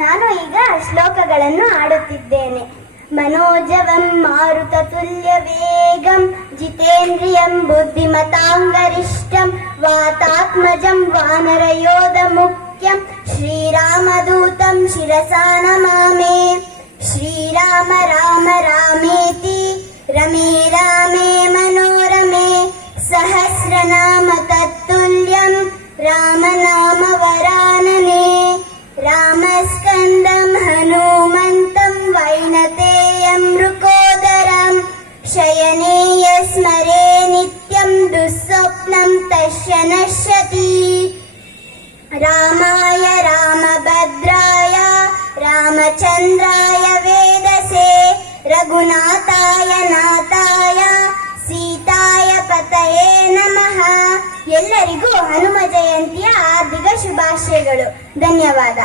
ನಾನು ಈಗ ಶ್ಲೋಕಗಳನ್ನು ಆಡುತ್ತಿದ್ದೇನೆ. ಮನೋಜವಂ ಮಾರುತ ತುಲ್ಯ ವೇಗಂ ಜಿತೇಂದ್ರಿಯಂ ಬುದ್ಧಿಮತಾಂಗರಿಷ್ಠಂ ವಾತಾತ್ಮಜಂ ವಾನರಯೋಧ ಮುಖ್ಯಂ ಶ್ರೀರಾಮದೂತಂ ಶಿರಸಾ ನಮಾಮಿ. ಶ್ರೀರಾಮ ರಾಮ ರಾಮೇತಿ ರಮೇ ರಾಮೇ ಮನೋರಮೆ ಸಹಸ್ರನಾಮ ತತ್ತುಲ್ಯಂ ರಾಮನಾಮ ವರಾನನೆ. ರಾಮಸ್ಕಂದಂ ಹನುಮಂತಂ ವೈನತೇಯಂ ಮೃಕೋದರಂ ಶಯನೇ ಸ್ಮರೇ ನಿತ್ಯಂ ದುಸ್ವಪ್ನಂ ತಸ್ಯ ನಶ್ಯತಿ. ರಾಮಾಯ ರಾಮಭದ್ರಾಯ ರಾಮಚಂದ್ರಾಯ ವೇದಸೇ ರಘುನಾಥಾಯ ನಾಥಾಯ ಸೀತಾಯ ಪತಯೇ ನಮಃ. ಎಲ್ಲರಿಗೂ ಹನುಮ ಜಯಂತಿಯ ಹಾರ್ದಿಕ ಶುಭಾಶಯಗಳು. ಧನ್ಯವಾದ.